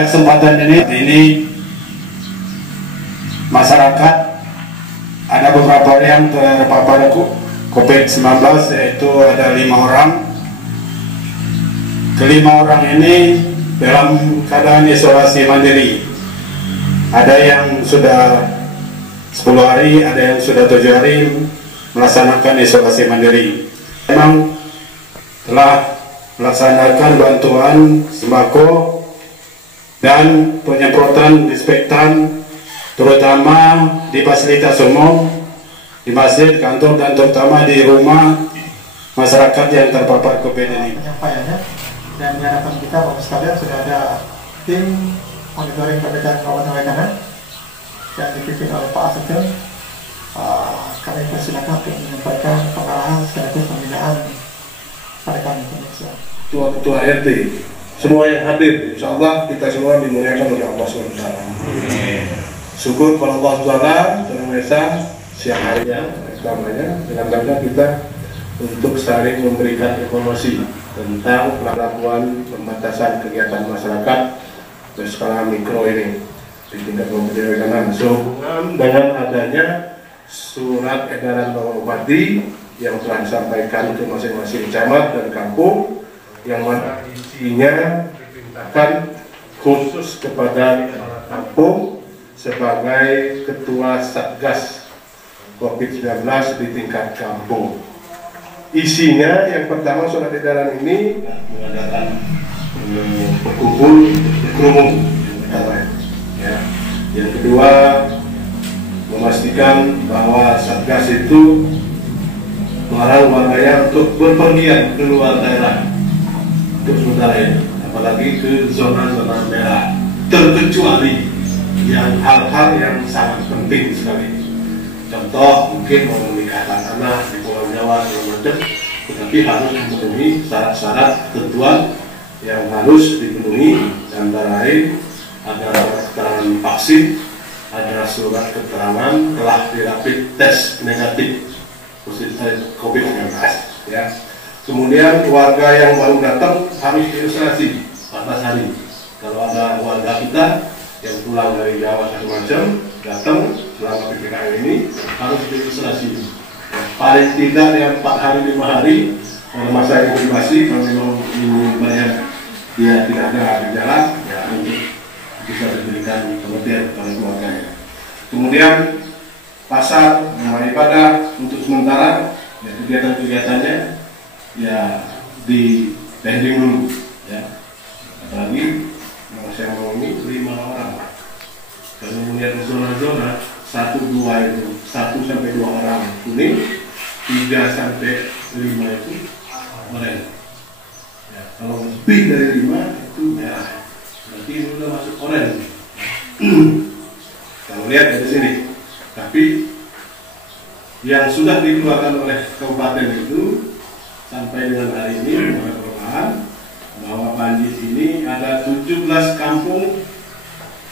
Pada kesempatan ini masyarakat ada beberapa yang terpapar COVID-19, yaitu ada 5 orang. Kelima orang ini dalam keadaan isolasi mandiri. Ada yang sudah 10 hari, ada yang sudah 7 hari melaksanakan isolasi mandiri. Memang telah melaksanakan bantuan sembako dan penyemprotan disinfektan, terutama di fasilitas umum, di masjid, kantor, dan terutama di rumah masyarakat yang terpapar COVID ini. Penyampaiannya, dan harapan kita Bapak sekalian sudah ada tim monitoring perbedaan kawanan yang dipimpin oleh Pak Asep. Kami persilakan untuk menyampaikan pengarahan sekaligus pembinaan pada kami pemirsa. Ketua RT, semua yang hadir, insya Allah kita semua dimuliakan oleh Allah SWT. Syukur kepada Allah SWT, terbiasa siang harinya, selamanya, dengan bangga kita untuk saling memberikan informasi tentang pelakuan pembatasan kegiatan masyarakat berskala mikro ini di tingkat kabupaten langsung dengan adanya surat edaran Bapak Bupati yang telah disampaikan ke masing-masing camat dan kampung, yang mana isinya diperintahkan khusus kepada kampung sebagai ketua Satgas COVID-19 di tingkat kampung. Isinya yang pertama surat edaran ini mengadakan berkumpul berkerumun, ya. Yang kedua memastikan bahwa Satgas itu melarang warganya untuk berpergian keluar daerah untuk sementara ini, apalagi ke zona-zona merah, terkecuali yang hal-hal yang sangat penting sekali. Contoh mungkin mau menikahkan anak di Pulau Jawa segala macam, tetapi harus memenuhi syarat-syarat ketentuan yang harus dipenuhi, antara lain ada keterangan vaksin, ada surat keterangan telah dirapid tes negatif positif COVID-19, ya. Kemudian warga yang baru datang harus diisolasi 14 hari. Kalau ada warga kita yang pulang dari Jawa segala macam datang selama PPKM ini harus diisolasi, ya, paling tidak yang 4 hari 5 hari masa inkubasi. Kalau memang banyak dia tidak ada gejala, ya untuk bisa diberikan pengertian kepada keluarganya. Kemudian pasar, rumah ibadah untuk sementara, ya, kegiatan-kegiatannya ya di pending dulu, ya. Apalagi saya mau ini 5 orang. Kalau melihat zona-zona 1-2 itu 1 sampai 2 orang kuning, 3 sampai 5 itu oranye. Ya, kalau lebih dari 5 itu merah, berarti ini sudah masuk oranye. Kita lihat dari sini. Tapi yang sudah dikeluarkan oleh kabupaten itu sampai dengan hari ini oleh kelurahan bahwa Banjir ini ada 17 kampung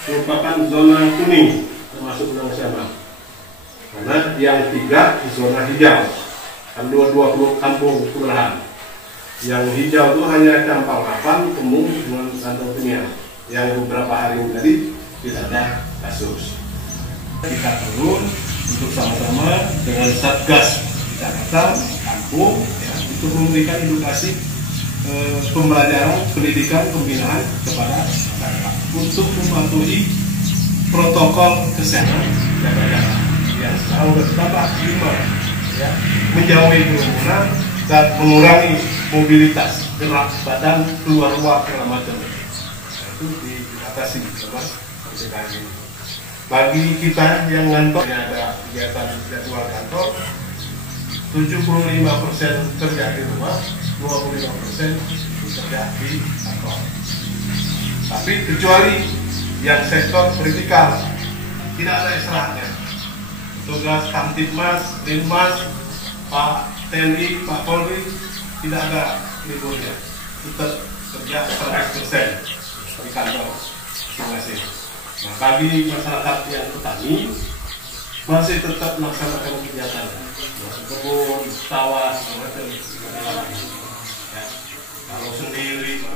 merupakan zona kuning termasuk Gunung Sama. Karena yang 3 zona hijau, kan 22 kampung kelurahan. Yang hijau itu hanya Campang 8, Kemung, dengan Kantong Penian. Yang beberapa hari ini tadi tidak ada kasus. Kita perlu untuk sama-sama dengan Satgas Jakarta, kampung, ya, untuk memberikan edukasi, pembelajaran, pendidikan, pembinaan kepada masyarakat untuk mematuhi protokol kesehatan jaga jarak yang sekarang sudah tambah 5, ya, menjauhi kerumunan dan mengurangi mobilitas gerak badan keluar segala macam. Itu diatasi sama PPKM ini. Bagi kita yang ngantor, ada kegiatan jadwal kantor, 75% kerja di rumah, 25% kerja di kantor. Tapi kecuali yang sektor kritikal, tidak ada istirahatnya. Tugas Kamtibmas, Linmas, Pak TNI, Pak Polri, tidak ada liburnya. Tetap kerja 100% di kantor masing-masing. Nah, bagi masyarakat yang petani masih tetap melaksanakan kegiatan, masuk kebun, sawah, macam. Ya. Kalau sendiri,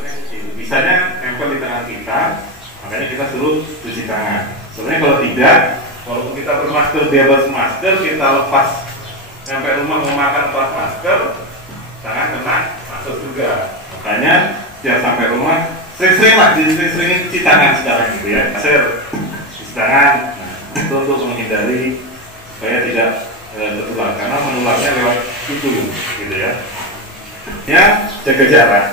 misalnya handphone di tangan kita, makanya kita suruh cuci tangan. Sebenarnya kalau tidak, walaupun kita bermasker, dia bermasker, kita lepas sampai rumah mau makan lepas masker, tangan kena masuk juga. Makanya jangan sampai rumah sering-sering lah, sering-sering cuci tangan sekarang gitu ya, cuci tangan. Nah, itu untuk menghindari supaya tidak tertular, karena menularnya lewat itu gitu ya. Ya, jaga jarak,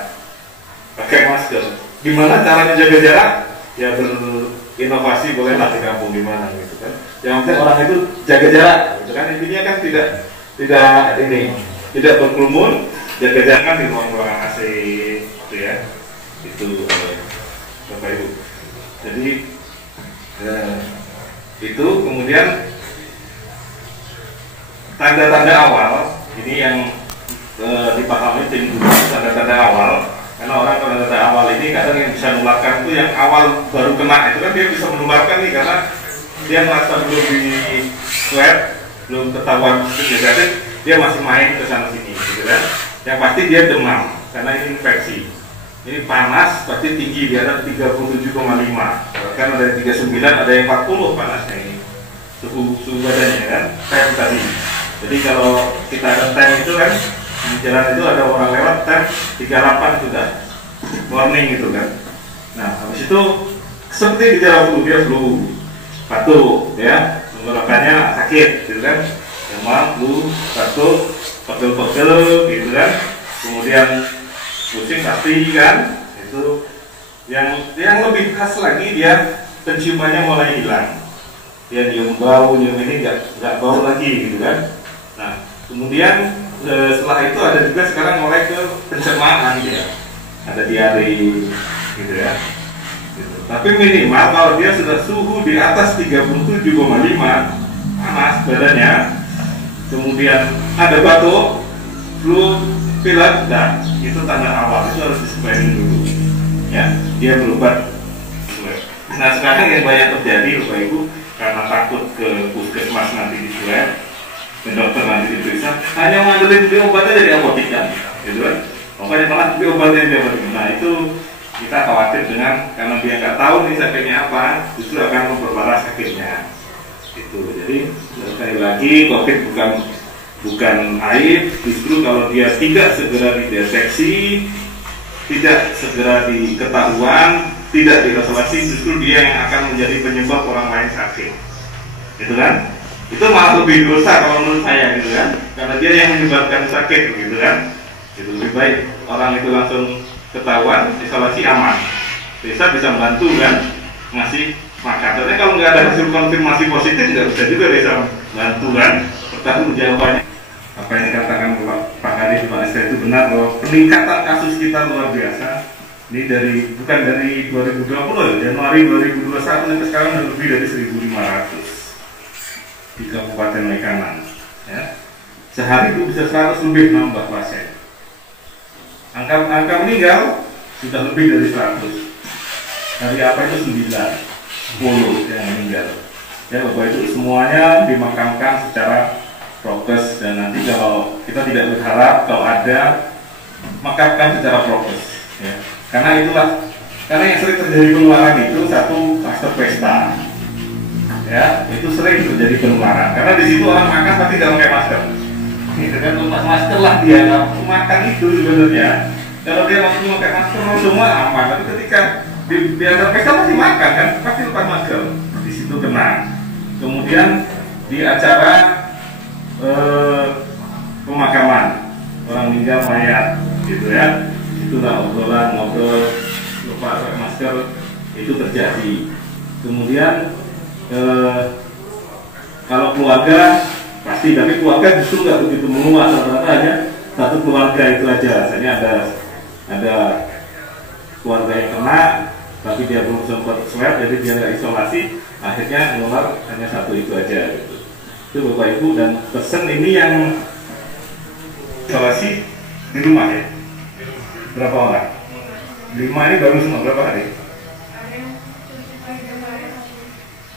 pakai masker. Gimana caranya jaga jarak? Ya berinovasi bolehlah di kampung gimana gitu kan. Yang penting orang itu jaga jarak, gitu kan. Intinya kan tidak berkerumun, jaga jarak kan di ruang-ruangan AC gitu ya. Itu Bapak Ibu. Jadi itu kemudian tanda-tanda awal ini yang dipahami tim tanda-tanda awal, karena orang tanda-tanda awal ini kadang yang bisa menularkan itu yang awal baru kena itu kan dia bisa menularkan nih, karena dia merasa belum di swab, belum ketahuan negatif, dia masih main ke sana sini gitu kan. Yang pasti dia demam karena ini infeksi. Ini panas pasti tinggi, di atas 37,5, kan ada 39, ada yang 40 panasnya ini suhu badannya kan, tem tadi. Jadi kalau kita ada tem itu kan, di jalan itu ada orang lewat tem 38 sudah warning gitu kan. Nah habis itu seperti gejala flu, dia flu, batuk ya, tenggorokannya sakit gitu kan, demam, flu, batuk, pegel-pegel gitu kan, kemudian pusing pasti kan. Itu yang lebih khas lagi, dia penciumannya mulai hilang, dia nyium bau, nyium ini nggak bau lagi gitu kan. Nah kemudian setelah itu ada juga sekarang mulai ke pencernaan dia, ada diare gitu ya gitu. Tapi minimal kalau dia sudah suhu di atas 37,5 panas badannya, kemudian ada batuk, flu, pilek, dan itu tanda awal, itu harus disebutkan dulu ya, dia berobat. Nah sekarang yang banyak terjadi Bapak Ibu, karena takut ke puskesmas nanti di swab, ke dokter nanti diperiksa, hanya ngandelin beli obatnya dari apotek kan, gitu kan. Pokoknya malah beli obatnya dari apotek. Nah itu kita khawatir dengan, karena dia nggak tahu nih sakitnya apa, justru akan memperparah sakitnya. Itu jadi sekali lagi COVID bukan aib, justru kalau dia tidak segera dideteksi, tidak segera diketahuan, tidak diisolasi, justru dia yang akan menjadi penyebab orang lain sakit, gitu kan? Itu malah lebih dosa kalau menurut saya gitu kan, karena dia yang menyebabkan sakit gitu kan. Itu lebih baik orang itu langsung ketahuan, isolasi aman, bisa membantu kan, ngasih makan. Soalnya kalau nggak ada hasil konfirmasi positif nggak bisa juga bisa bantu kan, pertanggung jawabannya. Apa yang dikatakan Pak Kadis, Pak Esta itu benar bahwa peningkatan kasus kita luar biasa. Ini bukan dari 2020 ya, Januari 2021 sampai sekarang sudah lebih dari 1.500 di Kabupaten Waikanan. Ya. Sehari itu bisa 100 lebih nambah pasien. Angka meninggal sudah lebih dari 100. Dari apa itu 9, 10 yang meninggal. Ya Bapak itu semuanya dimakamkan secara prokes, dan nanti kalau kita tidak berharap kalau ada, makamkan secara prokes ya. Karena yang sering terjadi penularan itu satu, kluster pesta ya, itu sering terjadi penularan karena di situ orang makan tapi tidak pakai masker gitu kan. Lepas masker lah dia nggak makan itu sebenarnya. Kalau dia langsung pakai masker semua aman, tapi ketika di acara pesta masih makan kan, pasti lepas masker, di situ kena. Kemudian di acara pemakaman orang meninggal mayat gitu ya, itulah obrolan ngobrol lupa pakai masker itu terjadi. Kemudian kalau keluarga pasti, tapi keluarga justru nggak begitu meluas, rata-rata hanya satu keluarga itu aja. Misalnya ada keluarga yang kena tapi dia belum sempat swab, jadi dia nggak isolasi, akhirnya menular hanya satu itu aja gitu. Itu Bapak Ibu, dan pesan ini yang isolasi di rumah ya, berapa orang? 5 ini baru semua, berapa hari?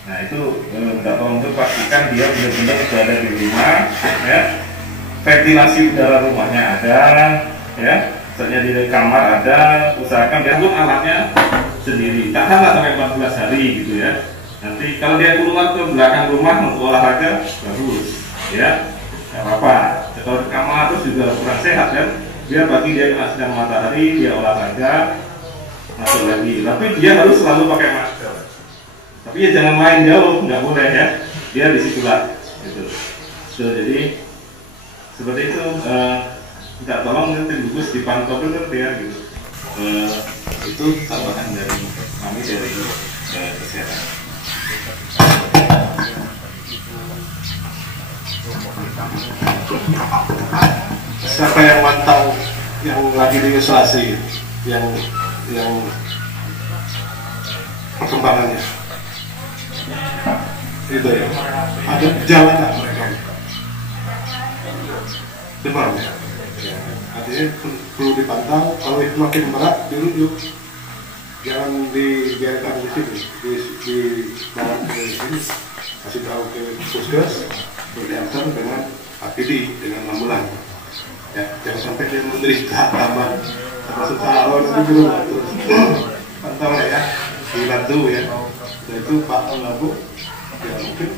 Nah itu tolong untuk pastikan dia benar-benar berada di rumah ya, ventilasi udara rumahnya ada ya, misalnya di kamar ada, usahakan dia pun alatnya sendiri, tahanlah sampai 14 hari gitu ya. Nanti kalau dia keluar ke belakang rumah untuk olahraga, bagus ya, nggak apa-apa. Kalau di kamar terus juga kurang sehat kan, biar pagi dia kena sinar matahari, dia olahraga, masuk lagi. Tapi dia harus selalu pakai masker. Tapi ya jangan main jauh, nggak boleh ya. Dia di situlah, gitu. So, jadi seperti itu. Minta tolong nanti gugus dipantau benar ya, gitu. Itu tambahan dari kami dari kesehatan. Siapa yang mantau yang lagi di isolasi, yang perkembangannya itu ya, ada gejala nggak mereka? Demam ya? Artinya perlu dipantau. Kalau itu makin berat dirujuk, jangan dibiarkan di sini, di bawa ke sini, kasih tahu ke puskes, berdiantar dengan APD, dengan ambulan. Ya, jangan sampai dia menderita tambah termasuk kalau nanti di rumah terus pantau ya, dibantu ya. Dan itu Pak Labu ya mungkin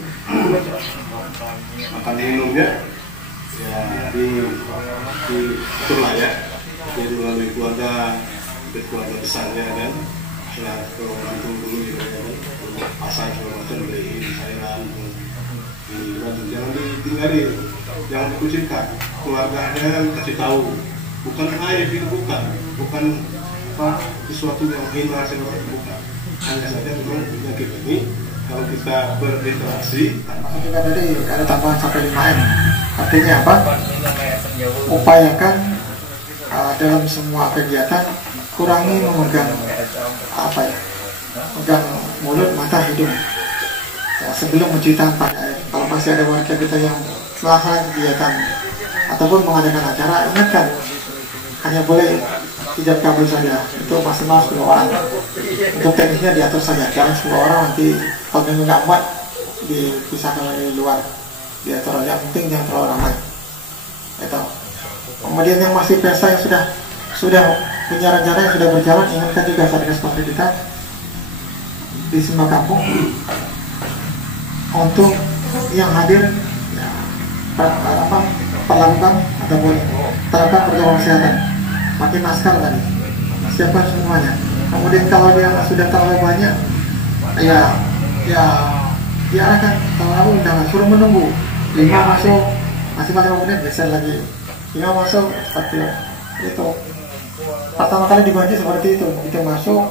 makan minumnya ya itulah ya, jadi melalui keluarga besarnya kan, setelah kalau bantu dulu ya kan, pasar segala macam, beli sayuran ini bantu, jangan ditinggalin, jangan dikucilkan. Keluarganya kasih tahu, bukan aib itu, bukan apa sesuatu yang hina segala macam, bukan, hanya saja memang penyakit ini kalau kita berinteraksi. Juga tadi ada tambahan sampai 5M. Artinya apa? Upayakan dalam semua kegiatan kurangi memegang memegang mulut, mata, hidung. Ya, sebelum mencuci tangan pakai air. Kalau masih ada warga kita yang melakukan kegiatan ataupun mengadakan acara, ingatkan hanya boleh 3 kabel saja, itu maksimal 10 orang. Untuk teknisnya diatur saja, jangan 10 orang nanti kalau nggak muat dipisahkan dari luar, diatur. Yang penting jangan terlalu ramai. Itu. Kemudian yang masih pesta yang sudah punya rencana yang sudah berjalan, ingatkan juga Satgas Covid kita di semua kampung untuk yang hadir ya, perlakukan ataupun terapkan protokol kesehatan, pakai masker tadi, siapkan semuanya. Kemudian kalau dia sudah terlalu banyak, ya diarahkan kalau undangan suruh menunggu 5 masuk, masih 5 menit geser lagi 5 masuk, seperti itu. Pertama kali dibantu seperti itu masuk